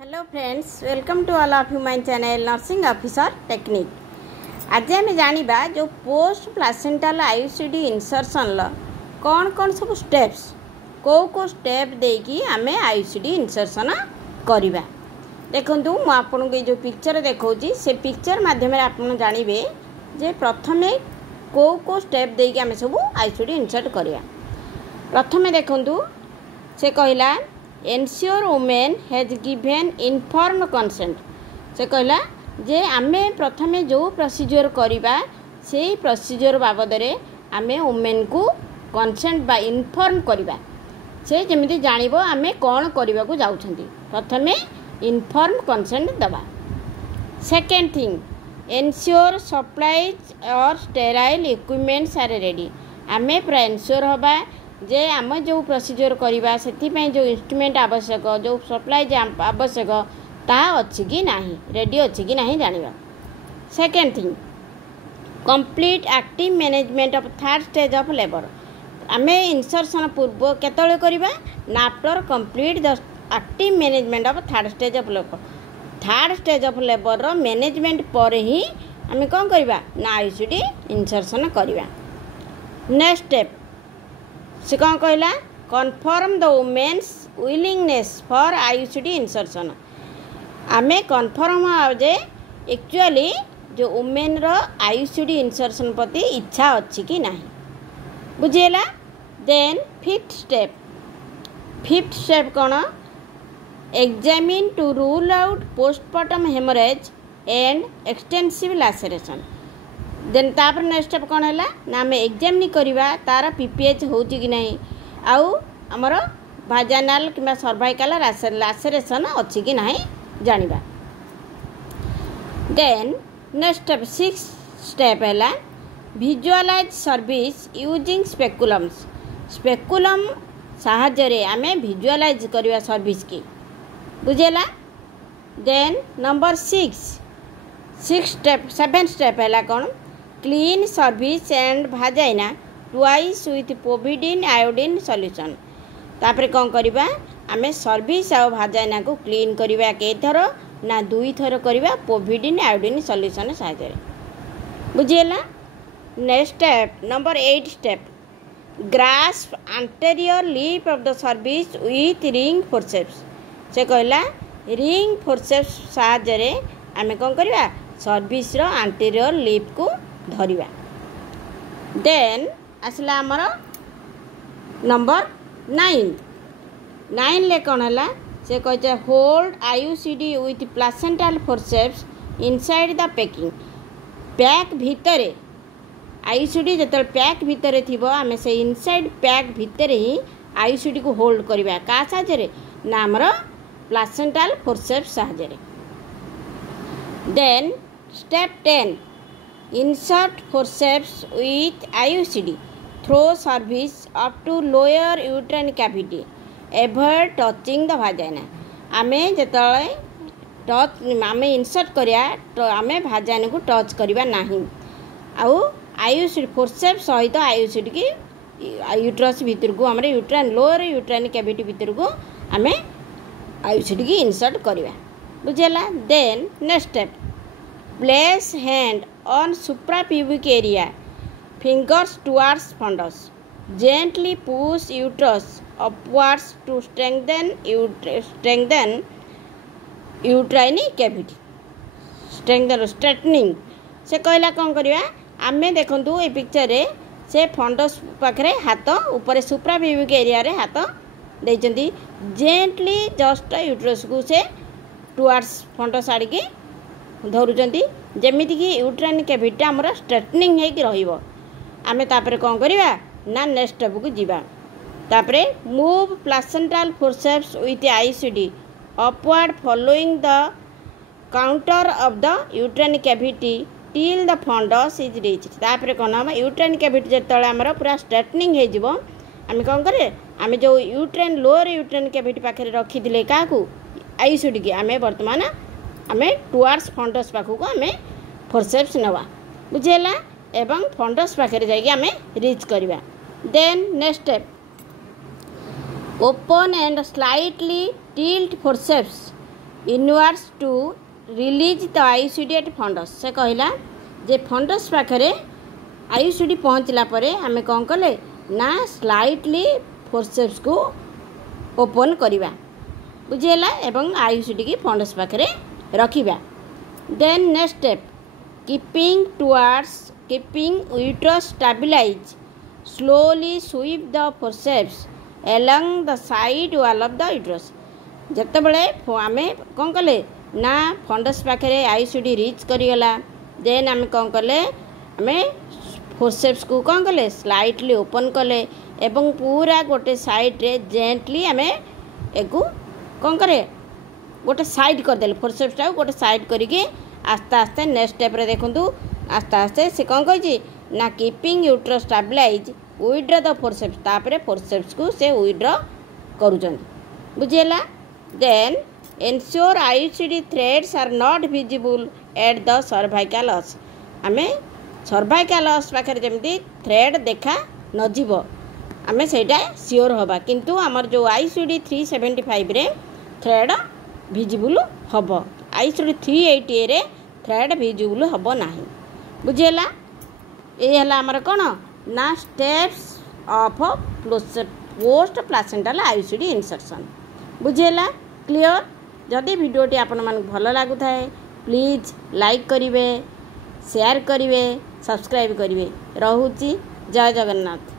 Hello friends, welcome to all of you my channel nursing officer technique. आज आम जाना जो पोस्ट प्लासेंटाल आईयूसीडी इंसर्शन कौन कौन सब स्टेप्स को स्टेप देकी आम आईयूसीडी इंसर्शन करवा। देखूँ मुझे आपको जो पिक्चर देखा से पिक्चर माध्यम आप जानवे जे प्रथम को स्टेप देकी आम सब आईयूसीडी इंसर्ट करवा। प्रथम देखूँ से कहला ensure women has given inform consent. से कहला जे आमे प्रथम जो प्रोसीजर करवा से प्रोसीजर बाबद आमे वुमेन को कंसेंट बा इनफॉर्म करवा से जमी जान आमे कौन करने को जाऊँगी। प्रथम इनफॉर्म कंसेंट दबा। सेकेंड थिंग एनश्योर सप्लाइज और स्टेराइल इक्विपमेंट्स आर रेडी। आमे पूरा एनश्योर हवा जे आम जो प्रोसीजर करवा से जो इंस्ट्रूमेंट आवश्यक जो सप्लाई आवश्यक ता अच्छी कि नहीं रेडी अच्छी कि नहीं जानिबा। Second thing complete active management of third stage of labour. आम इंसर्शन पूर्व केतले करवा ना after complete the active management of third stage of labour. Third stage of labour रो मैनेजमेंट पर ही आम कौन करवा ना आईयूसीडी इंसर्शन करवा। नेक्स्ट स्टेप से कौन कहला confirm the women's willingness for IUCD insertion. आमे कन्फर्म जे एक्चुअली जो वुमेन रो आईयूसीडी इंसर्शन प्रति इच्छा अच्छी कि नहीं बुझीला। देन फिफ्थ स्टेप कौन examine to rule out postpartum haemorrhage and extensive laceration. Then तापर नेक्स्ट स्टेप कौन है ना आम एग्जामिन करवा तार पीपीएच हो कि नहीं आउ आमर भाजानाल कि सर्वाइकल लैसेरेशन अच्छी कि नहीं जानिबा। Then next step six step है visualise cervix using speculums. Speculum साहाय्य आम विजुअलाइज करवा सर्विस की बुझेला। देन नंबर सेवेन स्टेप है कौन clean cervix and vagina twice with povidone iodine solution. तापर कौन करवा आम सर्विस आ भाजाइना को क्लीन करवा के थर ना दुई थर करवा पोविडीन आयोडीन सॉल्यूशन साहाय्य बुझीला। Next step number 8 step grasp anterior lip of the cervix with ring forceps. से कहला रिंग फोर्सेप्स साहाय्य आम कौन करवा सर्विस रो एंटीरियर लिप को धरिबा। देन आसला आमर नंबर 9 ले कौन है से कहते hold IUCD with placental forceps inside the packing. Pack भितर आईयूसीडी जो पैक भितर थी आम से इनसाइड पैक भितर ही आईयूसीडी को होल्ड करवा का साहाय्य ना आमर प्लासेंटाल फोर्सेप्स साहाय्य। Then step 10 insert forceps with IUCD through cervix up to lower uterine cavity avoid touching the vagina। आमे जेतले टच आमे इंसर्ट करिया तो आमे भाजाना को टच करवा नहीं आउ आईयूसीडी फोर्सेप्स सहित आईयूसीडी की यूट्रस भीतर को आम यूट्राइन लोअर यूट्राइन कैविटी भीतर को आमे आईयूसीडी की इंसर्ट करवा बुझेला। Then next step place hand on suprapubic area fingers towards fundus gently push uterus upwards to strengthen uterine cavity straightening। से कहला कौन करवा आमे देखंतु ए पिक्चर रे से फंडस पाखरे हाथ ऊपर सुप्राप्यूबिक एरिया रे हाथ देइचंती जेंटली जस्ट यूट्रस को से टुवर्ड्स फंडस आड़ के धरुचंती जमीती कि यूट्राइन कैविटी आमर स्ट्रेटनिंग होगी रमें। तापर कौन करवा ना नेक्स्ट स्टेप को जीवा। तापरे move placental forceps with IUCD upward following the contour of the uterine cavity till the fundus is reached. तापर कौन हम यूट्राइन कैविटी जो आमर पूरा स्ट्रेटनिंग हो आम कौन करे आम जो यूट्राइन लोअर यूट्राइन कैविटी पाखे रखी क्या आईयूसीडी की आम बर्तमान आम टुवर्ड्स फंडस पाखक आम फोर्सेप्स नवा बुझेला एवं फंडस पाखे जाकि आम रिच करवा। Then next step open and slightly tilt forceps inwards to release the ICD at fundus से कहला जे फंडस पाखे आईसीडी पहुँचला परे आमे कौन कले ना स्लाइटली फोर्सेप्स को ओपन करिबा बुझेला एवं आईसीडी की फंडस पाखे रखिबा। Then next step keeping uterus stabilise slowly sweep the forceps along the side wall of the uterus जते बळे आमे कोन कले ना फंडस पाखे आईसीडी रीच करिगला देन आमे कोन कले आमे फोर्सेप्स को कोन कले स्लाइटली ओपन कले एवं पूरा गोटे साइड रे जेंटली आमे एकु कोन करे गोटे साइड कर देले फोर्सेप्स टा गोटे साइड करिके आस्ते आस्ते नेक्स्ट स्टेप रे देखंतु आस्ते आस्ते से कोन कहछि ना keeping uterus stabilise withdraw the forceps तापरे फोर्सेप्स को से विड्रॉ करूछन बुझेला। Then ensure ICD threads are not visible at the cervical os आमे सर्वाइकल ऑस पाखे जमती थ्रेड देखा न जीवो आमे सेटा सियोर होबा किंतु हमर जो आईसीडी 375 रे थ्रेड विजिबल हबो आईसीडी 380 रे थ्रेड विजिबल हबो नाही बुझेला। ए हला हमर कोन ना steps of post placental ICD insertion बुझेला क्लियर। जदि वीडियोटी आपण मन भल लागु थाए प्लीज लाइक करिवे शेयर करिवे सब्सक्राइब करिवे। रहूची जय जगन्नाथ।